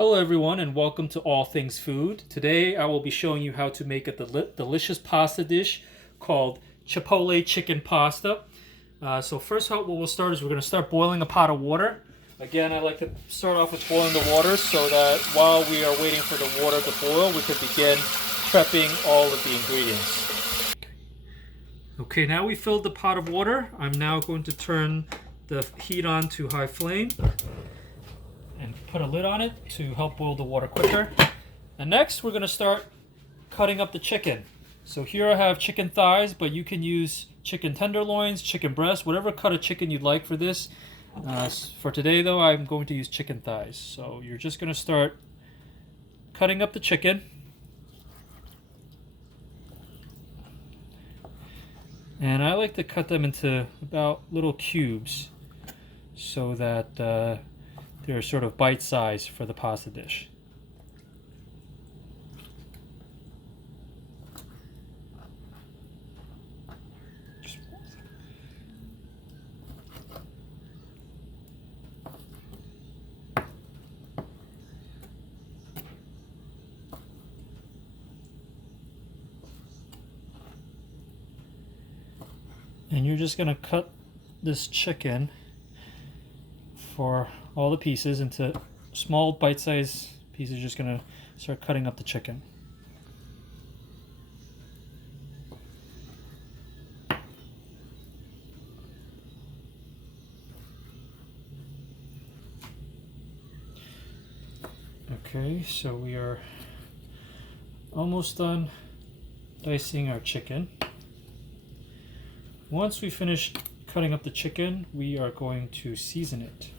Hello everyone and welcome to All Things Food. Today I will be showing you how to make a delicious pasta dish called Chipotle chicken pasta. So first what we'll start is we're going to start boiling a pot of water. Again, I like to start off with boiling the water so that while we are waiting for the water to boil, we can begin prepping all of the ingredients. Okay, now we filled the pot of water. I'm now going to turn the heat on to high flame and put a lid on it to help boil the water quicker. And next we're going to start cutting up the chicken. So here I have chicken thighs, but you can use chicken tenderloins, chicken breasts, whatever cut of chicken you'd like for this. For today though, I'm going to use chicken thighs. So you're just going to start cutting up the chicken. And I like to cut them into about little cubes so that they're sort of bite-sized for the pasta dish. And you're just going to cut this chicken for all the pieces into small bite-sized pieces. You're just going to start cutting up the chicken. Okay, so we are almost done dicing our chicken. Once we finish cutting up the chicken, we are going to season it.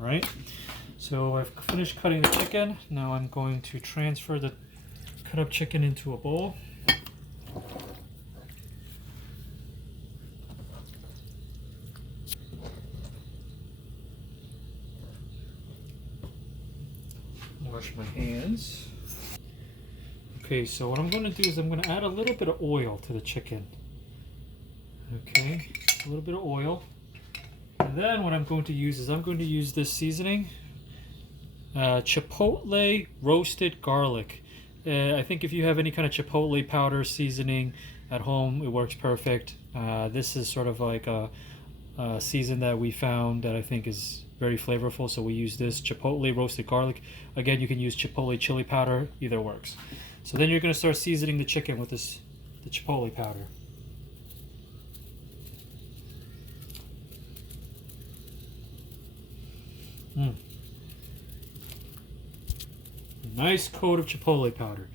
Alright, so I've finished cutting the chicken. Now I'm going to transfer the cut up chicken into a bowl. Wash my hands. Okay, so what I'm going to do is I'm going to add a little bit of oil to the chicken. Okay, a little bit of oil. And then what I'm going to use is I'm going to use this seasoning, Chipotle roasted garlic. I think if you have any kind of Chipotle powder seasoning at home, it works perfect. This is sort of like a season that we found that I think is very flavorful, so we use this Chipotle roasted garlic. Again, you can use Chipotle chili powder, either works. So then you're going to start seasoning the chicken with the Chipotle powder. Nice coat of Chipotle powder.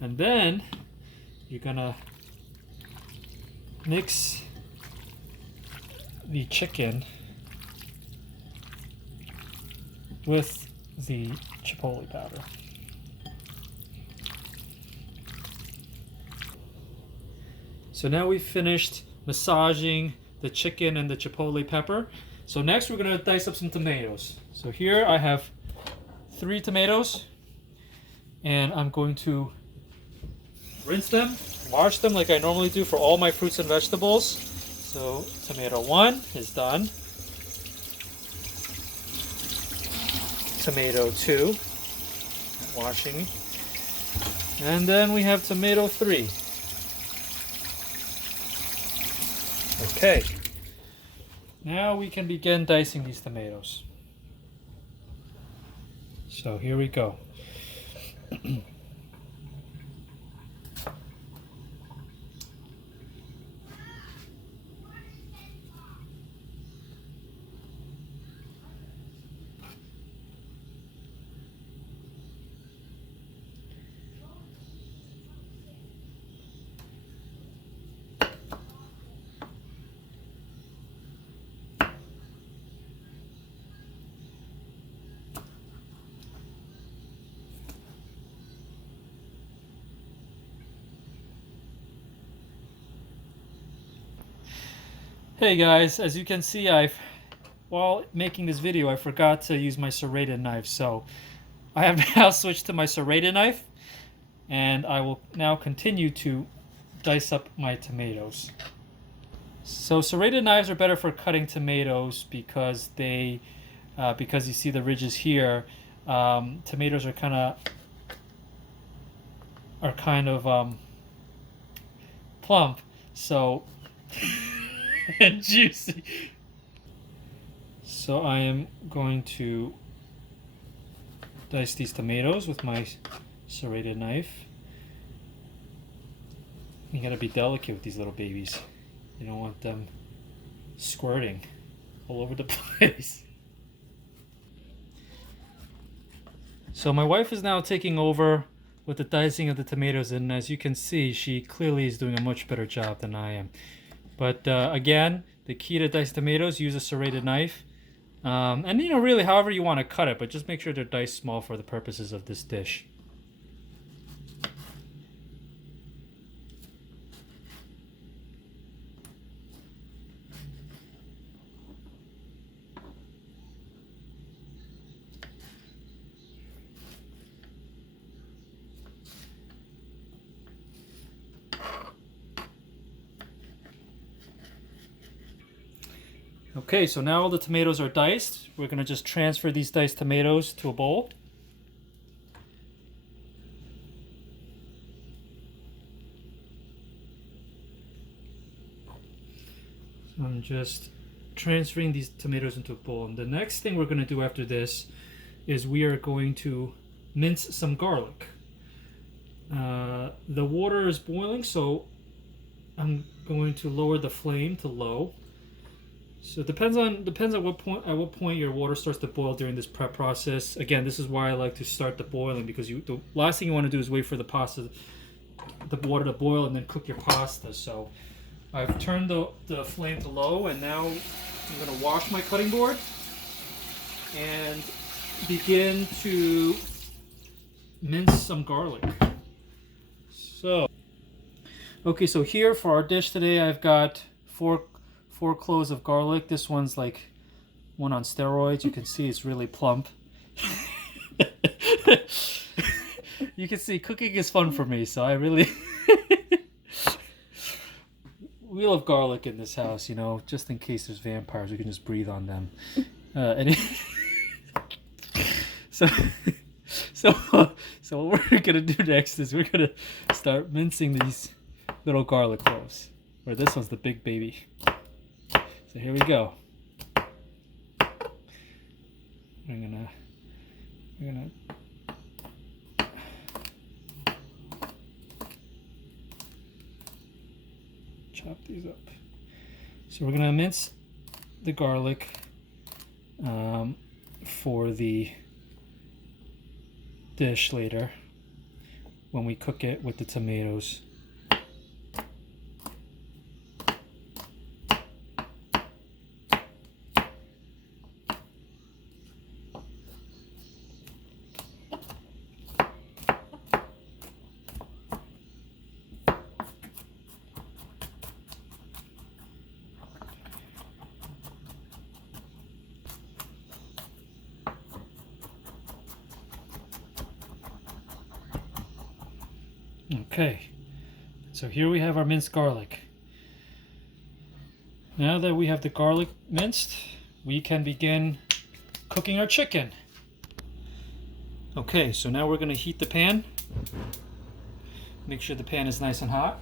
And then you're gonna mix the chicken with the Chipotle powder. So now we've finished massaging the chicken and the Chipotle pepper. So next we're gonna dice up some tomatoes. So here I have 3 tomatoes, and I'm going to rinse them, wash them like I normally do for all my fruits and vegetables. So tomato 1 is done. Tomato 2, washing. And then we have tomato 3. Okay. Now we can begin dicing these tomatoes. So here we go. Hey guys, as you can see, while making this video, I forgot to use my serrated knife, so I have now switched to my serrated knife, and I will now continue to dice up my tomatoes. So serrated knives are better for cutting tomatoes because because you see the ridges here. Tomatoes are kind of plump, so and juicy. So I am going to dice these tomatoes with my serrated knife. You gotta be delicate with these little babies. You don't want them squirting all over the place. So my wife is now taking over with the dicing of the tomatoes, and as you can see, she clearly is doing a much better job than I am. But again, the key to dice tomatoes, use a serrated knife. And really however you want to cut it, but just make sure they're diced small for the purposes of this dish. Okay, so now all the tomatoes are diced. We're going to just transfer these diced tomatoes to a bowl. So I'm just transferring these tomatoes into a bowl. And the next thing we're going to do after this is we are going to mince some garlic. The water is boiling, so I'm going to lower the flame to low. So it depends on what point your water starts to boil during this prep process. Again, this is why I like to start the boiling, because the last thing you want to do is wait for the water to boil and then cook your pasta. So I've turned the flame to low, and now I'm going to wash my cutting board and begin to mince some garlic. Okay, so here for our dish today, I've got four cloves of garlic. This one's like one on steroids. You can see it's really plump. You can see cooking is fun for me, so I really we love garlic in this house, just in case there's vampires, we can just breathe on them. So what we're gonna do next is we're gonna start mincing these little garlic cloves. Or this one's the big baby. So here we go. We're gonna chop these up. So we're gonna mince the garlic for the dish later when we cook it with the tomatoes. Okay, so here we have our minced garlic. Now that we have the garlic minced, we can begin cooking our chicken. Okay, so now we're going to heat the pan. Make sure the pan is nice and hot.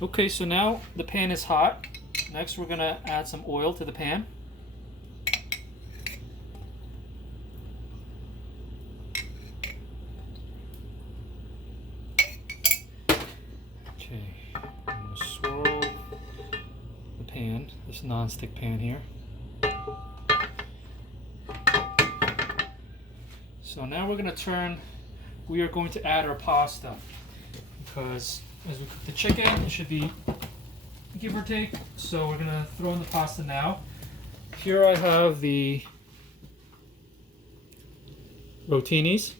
Okay, so now the pan is hot. Next we're going to add some oil to the pan. This non-stick pan here. So now we are going to add our pasta, because as we cook the chicken, it should be give or take. So we're gonna throw in the pasta now. Here I have the rotinis,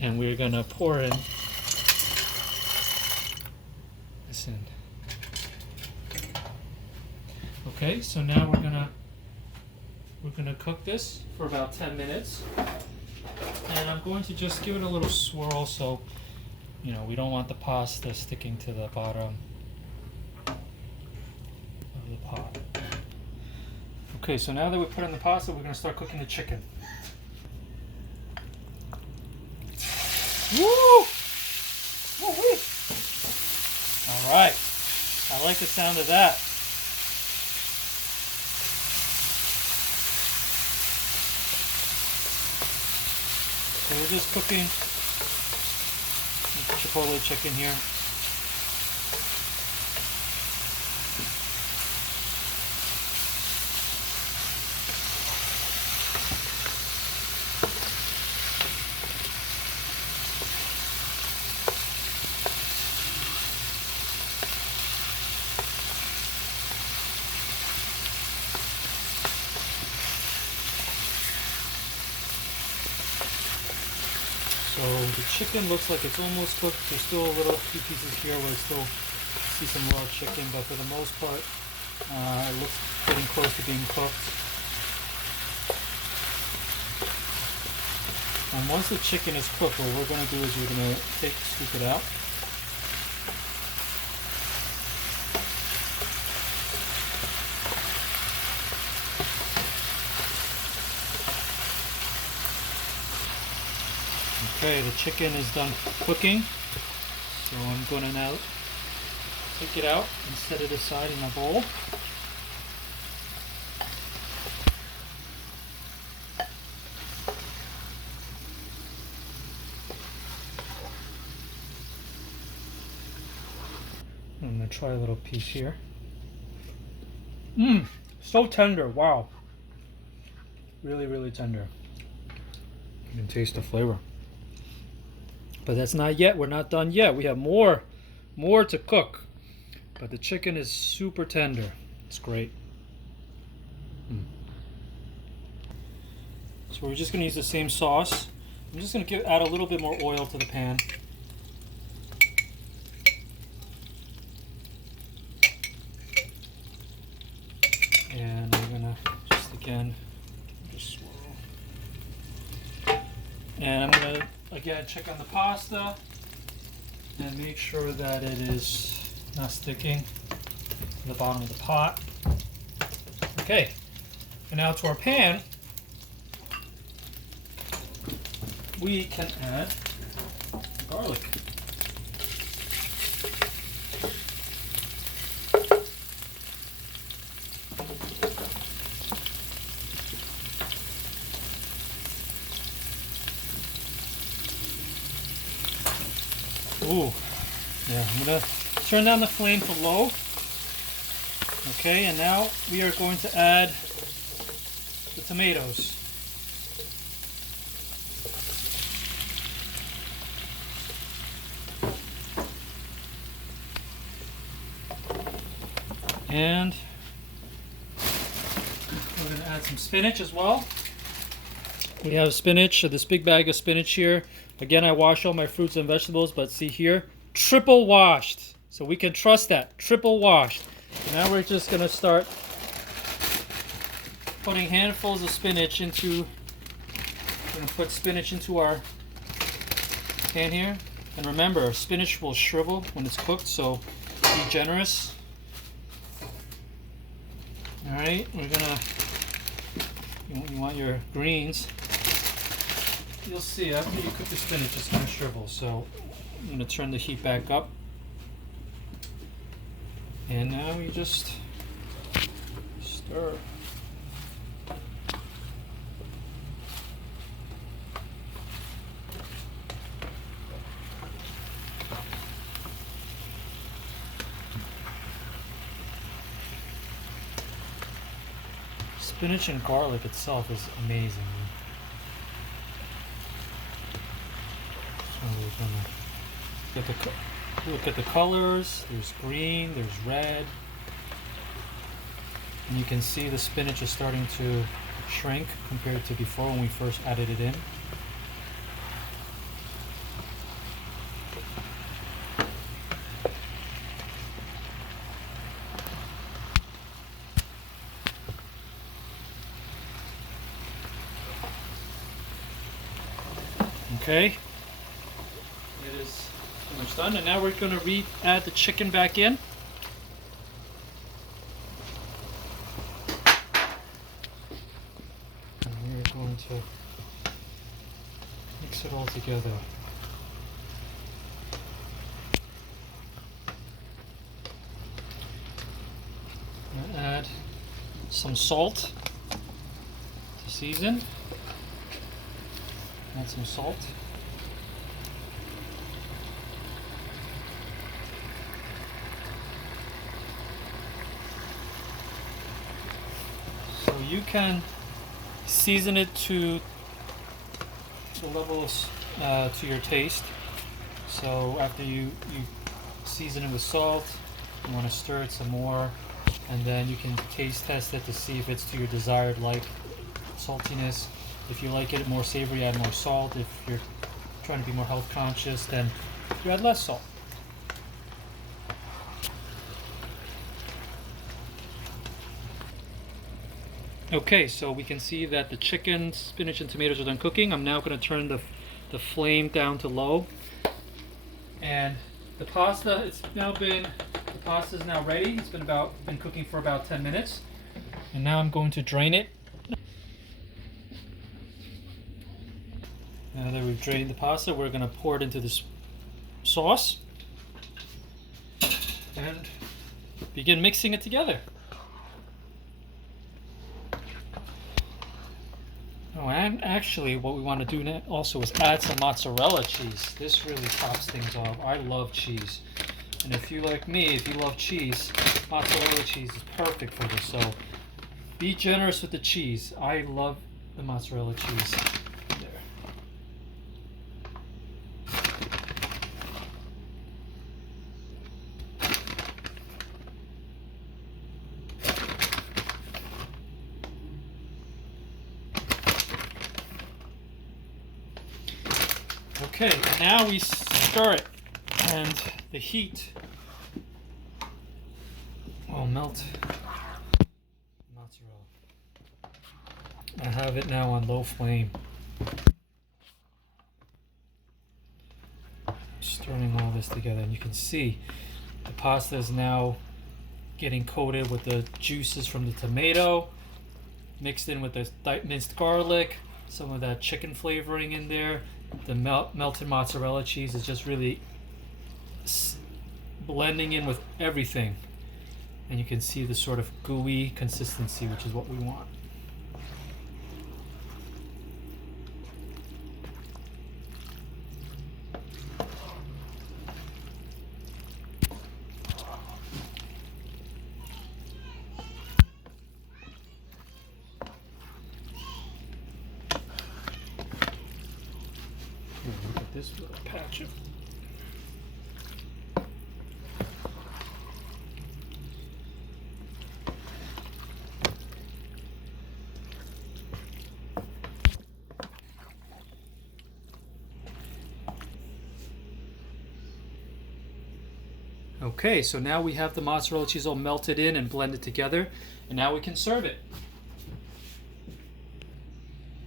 and we're gonna pour in this in. Okay, so now we're gonna cook this for about 10 minutes. And I'm going to just give it a little swirl so, you know, we don't want the pasta sticking to the bottom of the pot. Okay, so now that we put in the pasta, we're going to start cooking the chicken. Woo! Woo-wee! All right. I like the sound of that. So we're just cooking Chipotle chicken here. So the chicken looks like it's almost cooked. There's still a few pieces here where I still see some raw chicken, but for the most part, it looks getting close to being cooked. And once the chicken is cooked, what we're going to do is we're going to scoop it out. Okay, the chicken is done cooking, so I'm going to now take it out and set it aside in a bowl. I'm going to try a little piece here. So tender, wow. Really, really tender. You can taste the flavor. But that's not yet. We're not done yet. We have more to cook. But the chicken is super tender. It's great. So we're just going to use the same sauce. I'm just going to add a little bit more oil to the pan. And I'm going to just swirl. And I'm going to again check on the pasta and make sure that it is not sticking to the bottom of the pot. Okay, and now to our pan, we can add garlic. Ooh, yeah, I'm gonna turn down the flame to low. Okay, and now we are going to add the tomatoes. And we're gonna add some spinach as well. We have spinach, this big bag of spinach here. Again, I wash all my fruits and vegetables, but see here, triple washed. So we can trust that, triple washed. So now we're just gonna start putting handfuls of spinach into, we're gonna put spinach into our pan here. And remember, spinach will shrivel when it's cooked, so be generous. All right, we're gonna, you want your greens. You'll see after you cook the spinach, it's going to shrivel. So I'm going to turn the heat back up. And now we just stir. Spinach and garlic itself is amazing. We're gonna look at the colors. There's green, there's red, and you can see the spinach is starting to shrink compared to before when we first added it in. Okay, it is pretty much done, and now we're going to add the chicken back in. And we're going to mix it all together. I'm going to add some salt to season. Add some salt. So you can season it to the levels to your taste. So after you season it with salt, you want to stir it some more, and then you can taste test it to see if it's to your desired saltiness. If you like it more savory, add more salt. If you're trying to be more health conscious, then you add less salt. Okay, so we can see that the chicken, spinach, and tomatoes are done cooking. I'm now going to turn the flame down to low. And the pasta, the pasta is now ready. It's been cooking for about 10 minutes. And now I'm going to drain it. Now that we've drained the pasta, we're going to pour it into this sauce and begin mixing it together. Oh, and actually what we want to do now also is add some mozzarella cheese. This really tops things off. I love cheese. And if you like me, if you love cheese, mozzarella cheese is perfect for this. So be generous with the cheese. I love the mozzarella cheese. Okay, now we stir it, and the heat will melt mozzarella. I have it now on low flame. Stirring all this together, and you can see the pasta is now getting coated with the juices from the tomato, mixed in with the minced garlic, some of that chicken flavoring in there. The melted mozzarella cheese is just really blending in with everything, and you can see the sort of gooey consistency, which is what we want. Look at this little patch of Okay, so now we have the mozzarella cheese all melted in and blended together, and now we can serve it.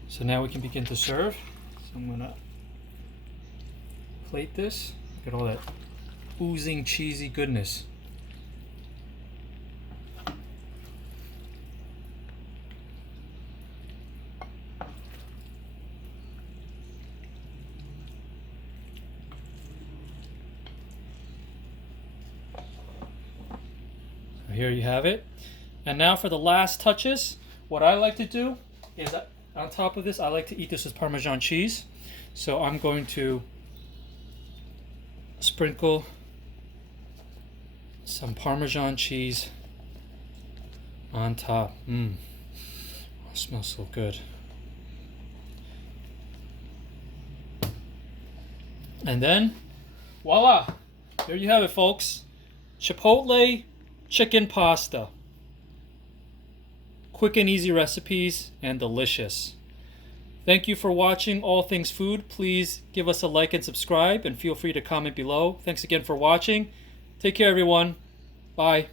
So now we can begin to serve. So I'm gonna plate this. Look at all that oozing cheesy goodness. So here you have it. And now for the last touches, what I like to do is on top of this, I like to eat this with Parmesan cheese. So I'm going to sprinkle some Parmesan cheese on top. It smells so good. And then, voila! There you have it, folks. Chipotle chicken pasta. Quick and easy recipes and delicious. Thank you for watching All Things Food. Please give us a like and subscribe, and feel free to comment below. Thanks again for watching. Take care, everyone. Bye.